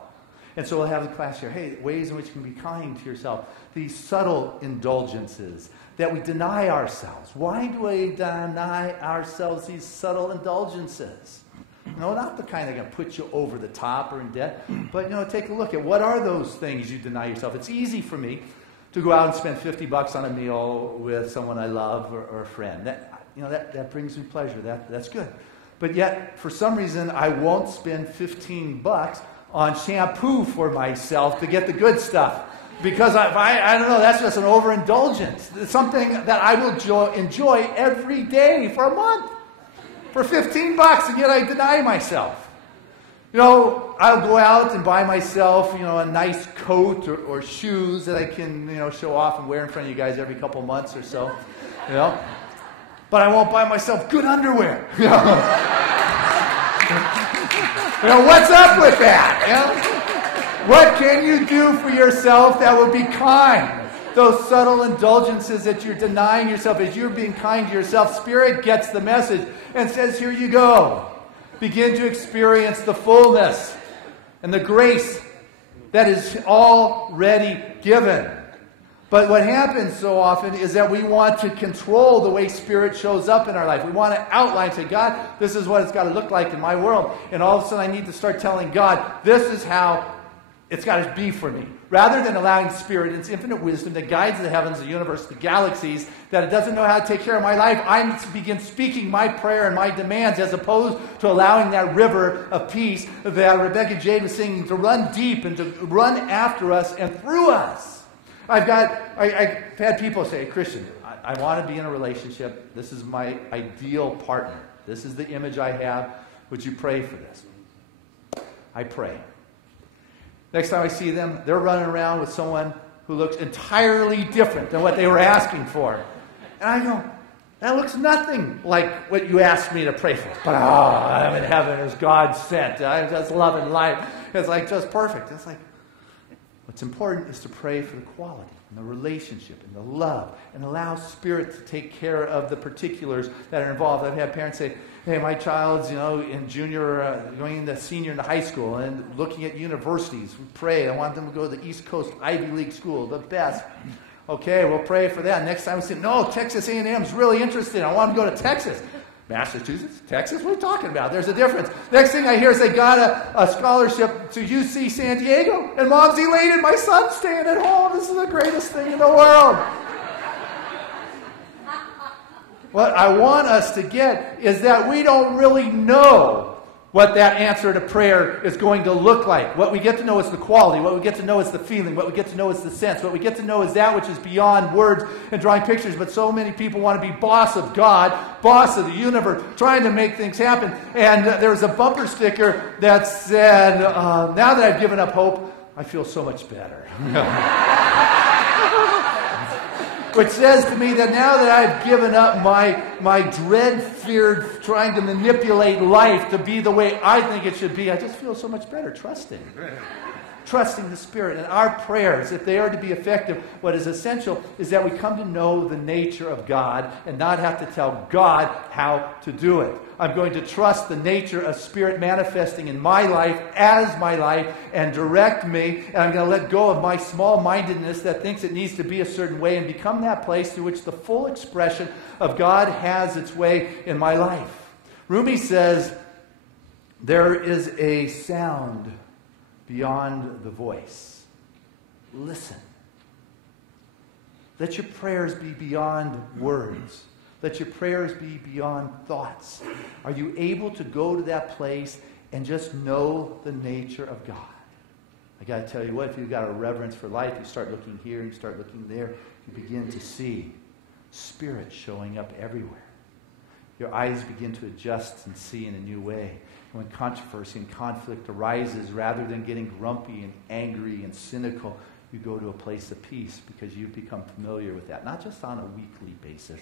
And so we'll have the class here. Hey, ways in which you can be kind to yourself. These subtle indulgences that we deny ourselves. Why do we deny ourselves these subtle indulgences? Not the kind that are going to put you over the top or in debt, but take a look at what are those things you deny yourself. It's easy for me to go out and spend $50 on a meal with someone I love or a friend. That brings me pleasure. That's good. But yet, for some reason, I won't spend $15 on shampoo for myself to get the good stuff. Because I don't know, that's just an overindulgence. It's something that I will enjoy every day for a month. For $15, and yet I deny myself. I'll go out and buy myself, a nice coat or shoes that I can, show off and wear in front of you guys every couple months or so. But I won't buy myself good underwear. What's up with that? What can you do for yourself that will be kind? Those subtle indulgences that you're denying yourself, as you're being kind to yourself, Spirit gets the message and says, here you go. Begin to experience the fullness and the grace that is already given. But what happens so often is that we want to control the way Spirit shows up in our life. We want to outline, say, God, this is what it's got to look like in my world. And all of a sudden I need to start telling God, this is how it's got to be for me. Rather than allowing Spirit, its infinite wisdom that guides the heavens, the universe, the galaxies, that it doesn't know how to take care of my life, I begin speaking my prayer and my demands, as opposed to allowing that river of peace that Rebecca Jade was singing to run deep and to run after us and through us. I've had people say, Christian, I want to be in a relationship. This is my ideal partner. This is the image I have. Would you pray for this? I pray. Next time I see them, they're running around with someone who looks entirely different than what they were asking for. And I go, that looks nothing like what you asked me to pray for. But I'm in heaven as God sent. I'm just loving life. It's like just perfect. It's like, what's important is to pray for the quality and the relationship and the love and allow Spirit to take care of the particulars that are involved. I've had parents say, hey, my child's, in junior, going into senior in high school and looking at universities. We pray. I want them to go to the East Coast Ivy League school, the best. Okay, we'll pray for that. Next time we say, no, Texas A&M's really interested. I want them to go to Texas. Massachusetts? Texas? What are you talking about? There's a difference. Next thing I hear is they got a scholarship to UC San Diego, and Mom's elated. My son's staying at home. This is the greatest thing in the world. What I want us to get is that we don't really know what that answer to prayer is going to look like. What we get to know is the quality. What we get to know is the feeling. What we get to know is the sense. What we get to know is that which is beyond words and drawing pictures. But so many people want to be boss of God, boss of the universe, trying to make things happen. And there was a bumper sticker that said, now that I've given up hope, I feel so much better. Which says to me that now that I've given up my dread-feared trying to manipulate life to be the way I think it should be, I just feel so much better trusting. trusting the Spirit. And our prayers, if they are to be effective, what is essential is that we come to know the nature of God and not have to tell God how to do it. I'm going to trust the nature of Spirit manifesting in my life as my life and direct me. And I'm going to let go of my small-mindedness that thinks it needs to be a certain way and become that place through which the full expression of God has its way in my life. Rumi says, there is a sound beyond the voice. Listen. Let your prayers be beyond words. Let your prayers be beyond thoughts. Are you able to go to that place and just know the nature of God? I got to tell you what, if you've got a reverence for life, you start looking here, you start looking there, you begin to see Spirit showing up everywhere. Your eyes begin to adjust and see in a new way. When controversy and conflict arises, rather than getting grumpy and angry and cynical, you go to a place of peace because you've become familiar with that. Not just on a weekly basis,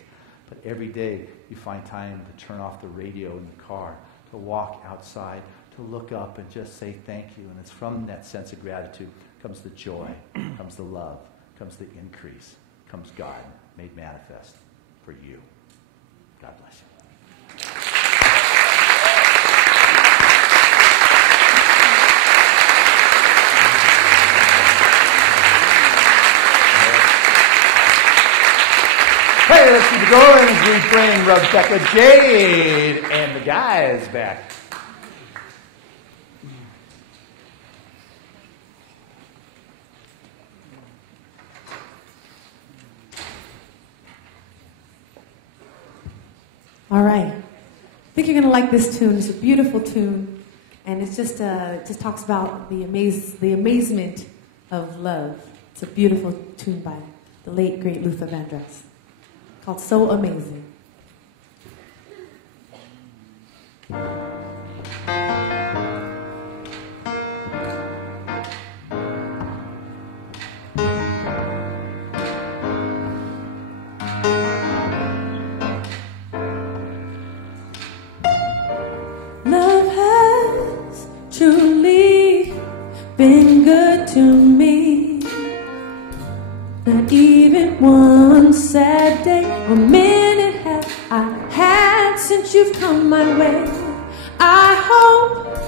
but every day you find time to turn off the radio in the car, to walk outside, to look up and just say thank you. And it's from that sense of gratitude comes the joy, comes the love, comes the increase, comes God made manifest for you. God bless you. Hey, let's keep it going as we bring Rebecca Jade and the guys back. All right. I think you're going to like this tune. It's a beautiful tune. And it's just talks about the amazement of love. It's a beautiful tune by the late, great Luther Vandross called So Amazing. Love has truly been good to me. Not even one sad day or minute have I had since you've come my way. I hope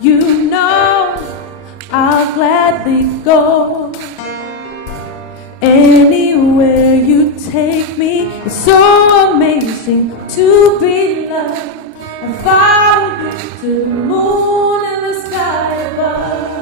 you know I'll gladly go anywhere you take me. It's so amazing to be loved. I follow you to the moon and the sky above.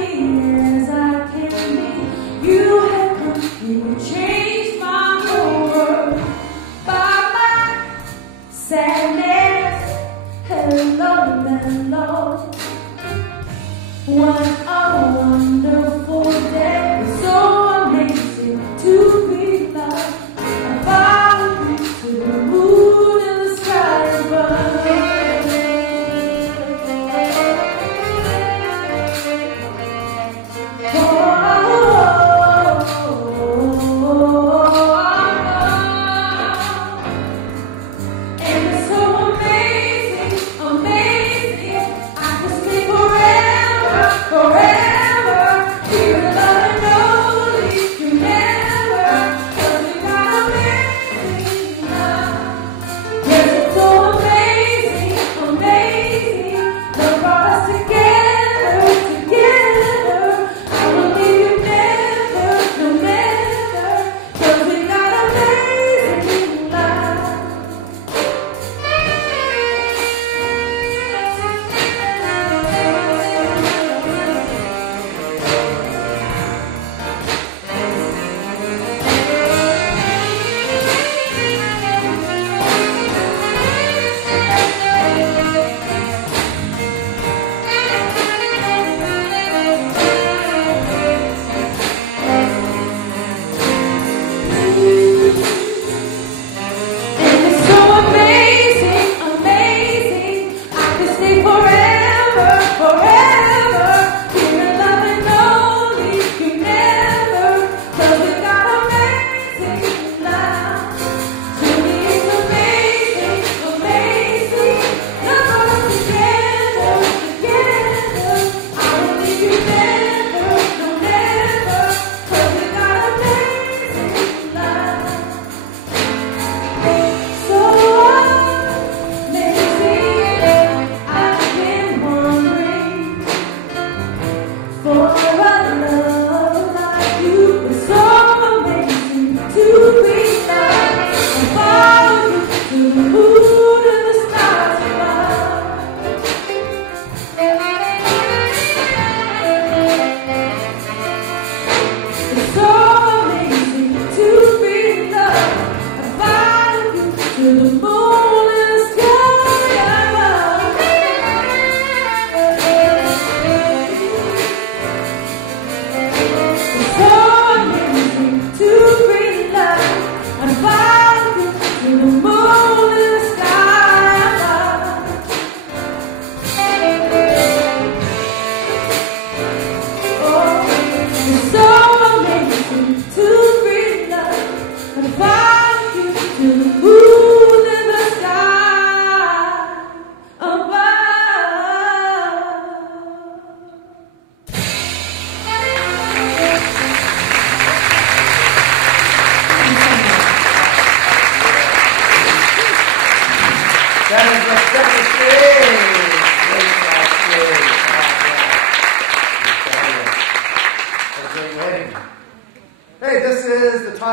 As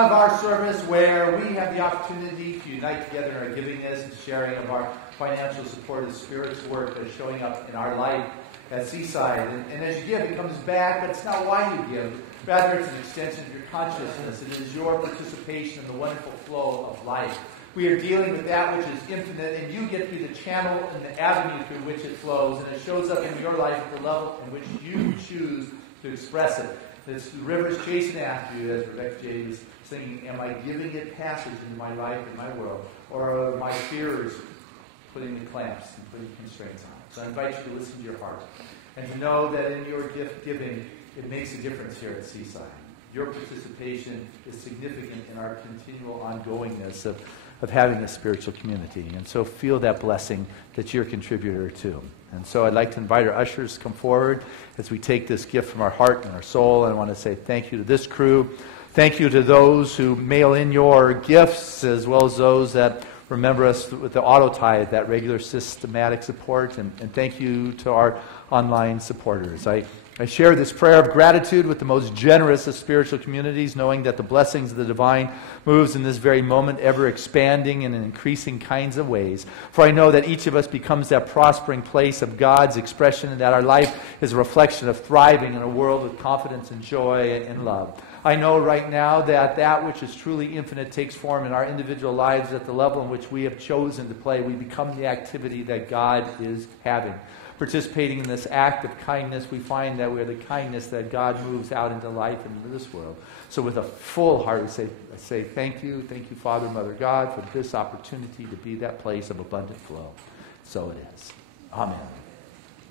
of our service where we have the opportunity to unite together in our givingness and sharing of our financial support of Spirit's work that is showing up in our life at Seaside. And as you give, it comes back, but it's not why you give. Rather, it's an extension of your consciousness. It is your participation in the wonderful flow of life. We are dealing with that which is infinite, and you get to be the channel and the avenue through which it flows, and it shows up in your life at the level in which you choose to express it. It's the rivers chasing after you, as Rebecca J. was singing, am I giving it passage into my life and my world? Or are my fears putting the clamps and putting constraints on it? So I invite you to listen to your heart and to know that in your gift giving, it makes a difference here at Seaside. Your participation is significant in our continual ongoingness of having a spiritual community. And so feel that blessing that you're a contributor to. And so I'd like to invite our ushers to come forward as we take this gift from our heart and our soul. And I want to say thank you to this crew. Thank you to those who mail in your gifts, as well as those that remember us with the auto tithe, that regular systematic support. And thank you to our online supporters. I share this prayer of gratitude with the most generous of spiritual communities, knowing that the blessings of the divine moves in this very moment, ever expanding in increasing kinds of ways. For I know that each of us becomes that prospering place of God's expression, and that our life is a reflection of thriving in a world with confidence and joy and love. I know right now that that which is truly infinite takes form in our individual lives at the level in which we have chosen to play. We become the activity that God is having. Participating in this act of kindness, we find that we're the kindness that God moves out into life and into this world. So with a full heart, I say thank you, Father, Mother, God, for this opportunity to be that place of abundant flow. So it is. Amen.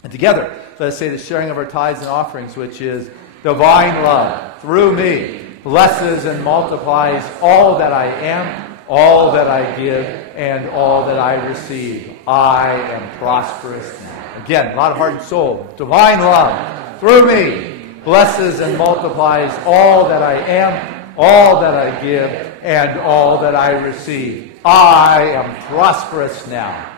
And together, let us say the sharing of our tithes and offerings, which is divine love through me, blesses and multiplies all that I am, all that I give, and all that I receive. I am prosperous now. Again, a lot of heart and soul. Divine love through me blesses and multiplies all that I am, all that I give, and all that I receive. I am prosperous now.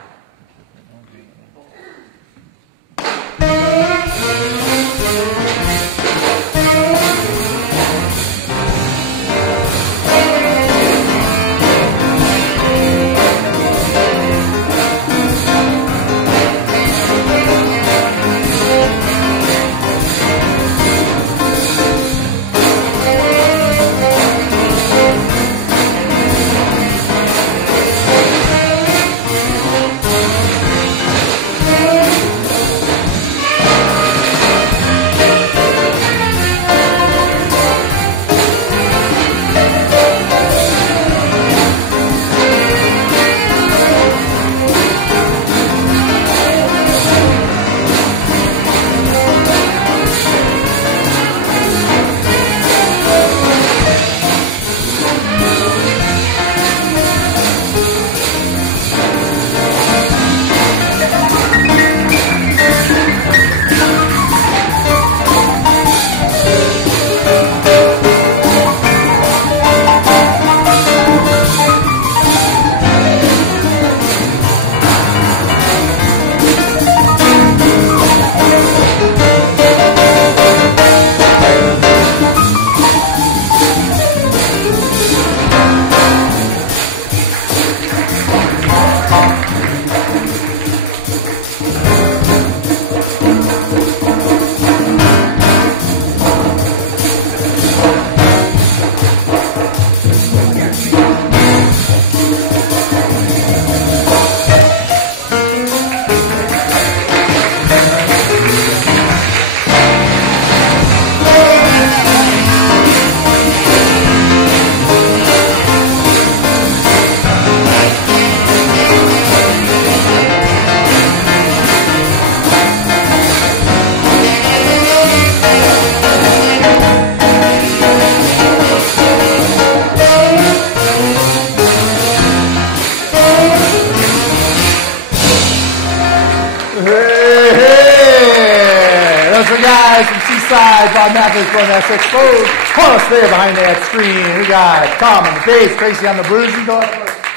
Seaside, Bob Matthews, Glenn Essex, Paula Slayer behind that screen. We got Tom on the bass, Tracy on the bruising door.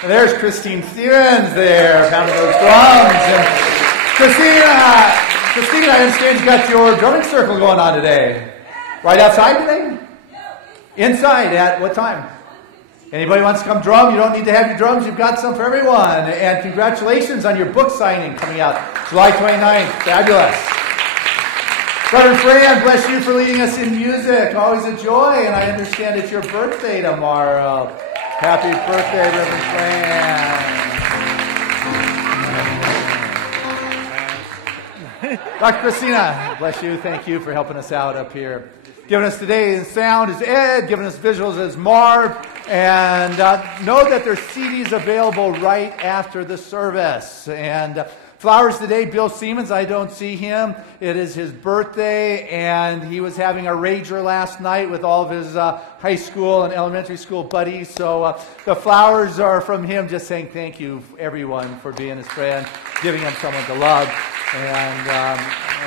And there's Christine Stevens there, pounding those drums. And Christine, I understand you got your drumming circle going on today. Right outside today? Inside at what time? Anybody wants to come drum? You don't need to have your drums. You've got some for everyone. And congratulations on your book signing coming out July 29th. Fabulous. Reverend Fran, bless you for leading us in music. Always a joy. And I understand it's your birthday tomorrow. Happy birthday, Reverend Fran. Dr. Christina, bless you. Thank you for helping us out up here. Giving us today sound is Ed. Giving us visuals is Marv. And know that there's CDs available right after the service. And flowers today, Bill Siemens. I don't see him. It is his birthday, and he was having a rager last night with all of his high school and elementary school buddies. So the flowers are from him, just saying thank you, everyone, for being his friend, giving him someone to love. And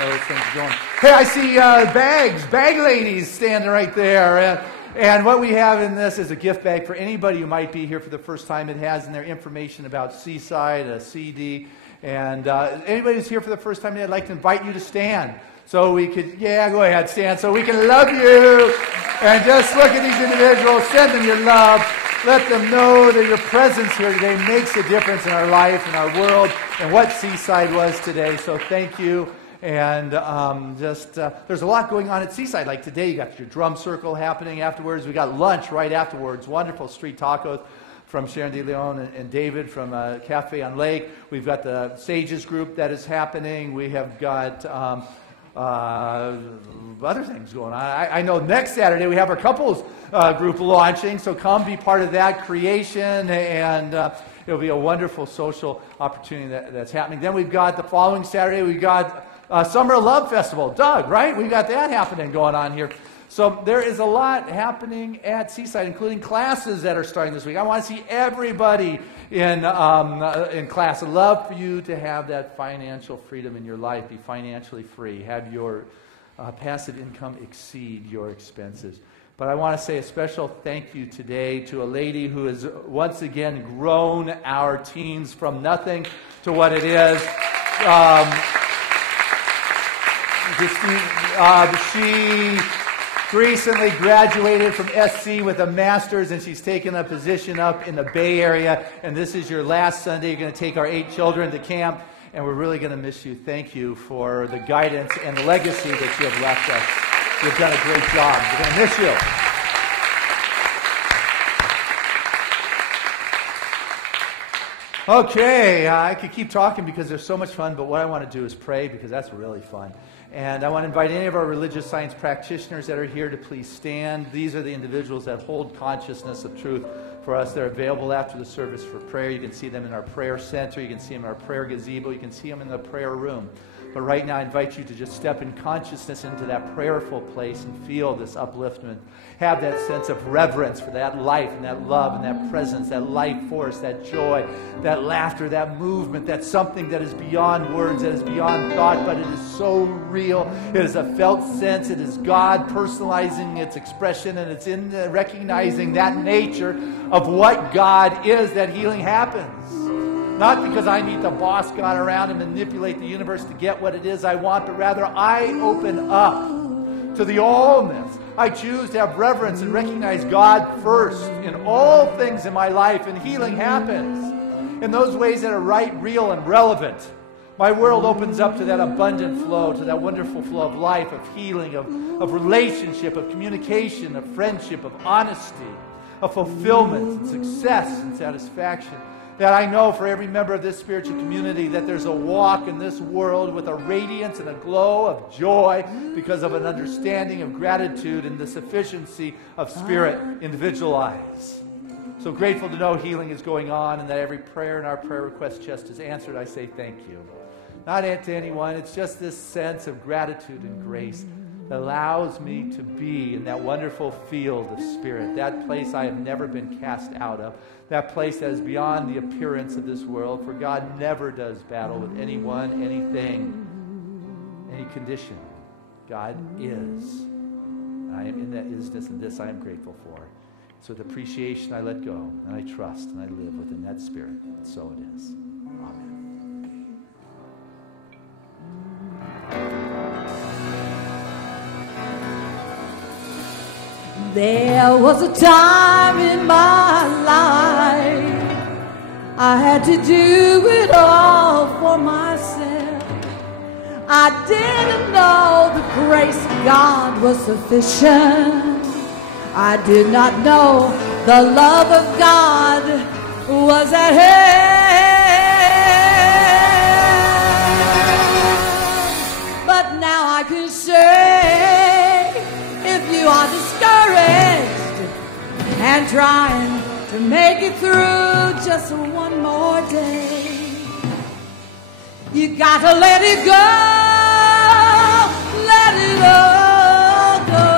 those things are going. Hey, I see bag ladies standing right there. And what we have in this is a gift bag for anybody who might be here for the first time. It has in there information about Seaside, a CD. And anybody who's here for the first time, I'd like to invite you to stand. So we could, go ahead, stand. So we can love you. And just look at these individuals. Send them your love. Let them know that your presence here today makes a difference in our life, in our world, and what Seaside was today. So thank you. And there's a lot going on at Seaside. Like today, you got your drum circle happening afterwards. We got lunch right afterwards. Wonderful street tacos from Sharon De Leon and David from Cafe on Lake. We've got the Sages group that is happening. We have got other things going on. I know next Saturday we have our couples group launching, so come be part of that creation, and it'll be a wonderful social opportunity that's happening. Then we've got the following Saturday, we've got Summer Love Festival. Doug, right? We've got that happening going on here. So there is a lot happening at Seaside, including classes that are starting this week. I want to see everybody in class. I'd love for you to have that financial freedom in your life, be financially free, have your passive income exceed your expenses. But I want to say a special thank you today to a lady who has once again grown our teens from nothing to what it is. She recently graduated from SC with a master's, and she's taken a position up in the Bay Area. And this is your last Sunday. You're going to take our 8 children to camp, and we're really going to miss you. Thank you for the guidance and the legacy that you have left us. You've done a great job. We're going to miss you. Okay, I could keep talking because there's so much fun, but what I want to do is pray, because that's really fun. And I want to invite any of our religious science practitioners that are here to please stand. These are the individuals that hold consciousness of truth for us. They're available after the service for prayer. You can see them in our prayer center. You can see them in our prayer gazebo. You can see them in the prayer room. But right now, I invite you to just step in consciousness into that prayerful place and feel this upliftment. Have that sense of reverence for that life and that love and that presence, that life force, that joy, that laughter, that movement, that something that is beyond words, that is beyond thought, but it is so real. It is a felt sense. It is God personalizing its expression, and it's in recognizing that nature of what God is that healing happens. Not because I need to boss God around and manipulate the universe to get what it is I want, but rather I open up to the allness. I choose to have reverence and recognize God first in all things in my life, and healing happens in those ways that are right, real, and relevant. My world opens up to that abundant flow, to that wonderful flow of life, of healing, of relationship, of communication, of friendship, of honesty, of fulfillment, and success and satisfaction. That I know for every member of this spiritual community that there's a walk in this world with a radiance and a glow of joy because of an understanding of gratitude and the sufficiency of spirit individualized. So grateful to know healing is going on and that every prayer in our prayer request chest is answered. I say thank you. Not to anyone, it's just this sense of gratitude and grace that allows me to be in that wonderful field of spirit, that place I have never been cast out of, that place that is beyond the appearance of this world, for God never does battle with anyone, anything, any condition. God is. And I am in that isness, and this I am grateful for. So with appreciation I let go, and I trust, and I live within that spirit. And so it is. Amen. There was a time in my life I had to do it all for myself. I didn't know the grace of God was sufficient. I did not know the love of God was at hand. But now I can say, if you are discouraged and trying to make it through just one more day, you gotta let it go, let it all go.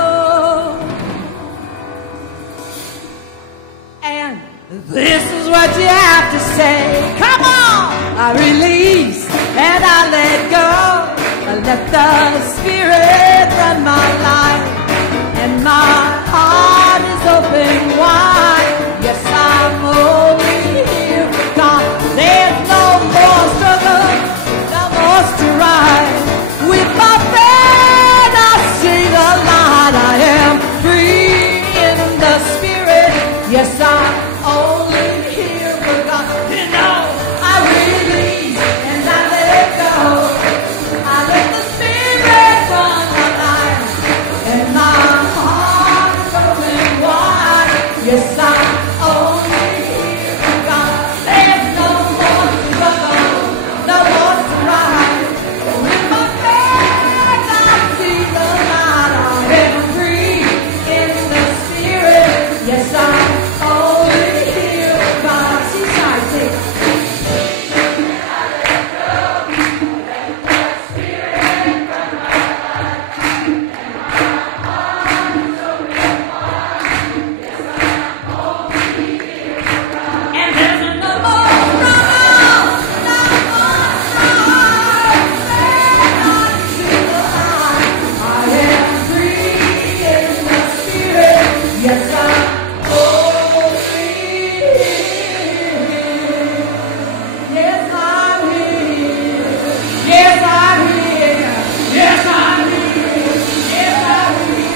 And this is what you have to say. Come on! I release and I let go. I let the Spirit run my life, and my heart is open wide. Yes, I'm only here for God. There's no more struggle, no more strife. With my friend, I see the light. I am free in the Spirit. Yes, I'm only here for God. You know, I release and I let go. I let the Spirit run my life, and my heart is open wide. Yes, I'm only here for God. There's no more struggle, no more strife. With my friends, I see the light. I am free in the Spirit. Yes, I'm only here for God. Seaside, take it. And there's no more struggle, no more strife. And I see the light. I am free in the Spirit. Yes, I'm only here. Yes, I'm here. Yes, I'm here. Yes, I'm here. Yes, I'm here.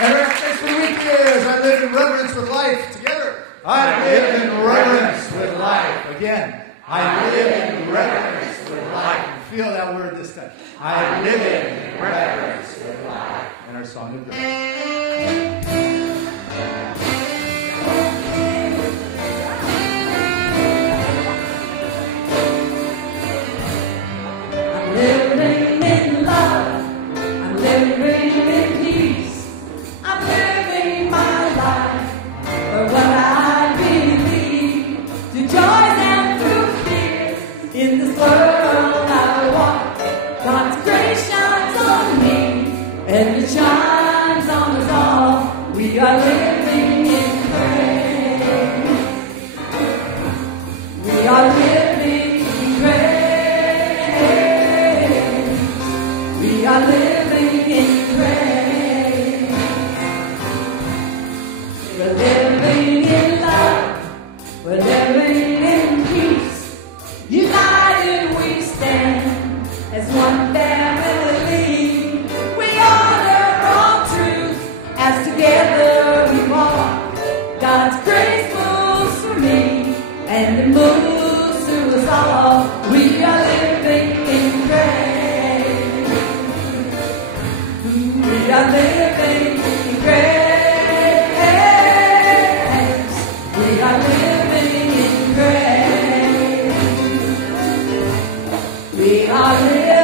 And our next next week is I live in reverence with life together. I live in reverence with life. Again, I live in reverence with life. Feel that word this time. I live in reverence with life. And our song of I'm living in love. I'm living in peace. I'm living my life for what I believe. Through joys and through fears, in this world I walk. God's grace shines on me, and it shines on us all. We are living in grace. We are living in grace. We are living in grace. We're living in love. We're living in peace. United we stand as one family. We honor all truth as together we walk. God's grace moves through me, and it moves through us all. We are living in grace. We are living in grace. We are living in grace. We are living.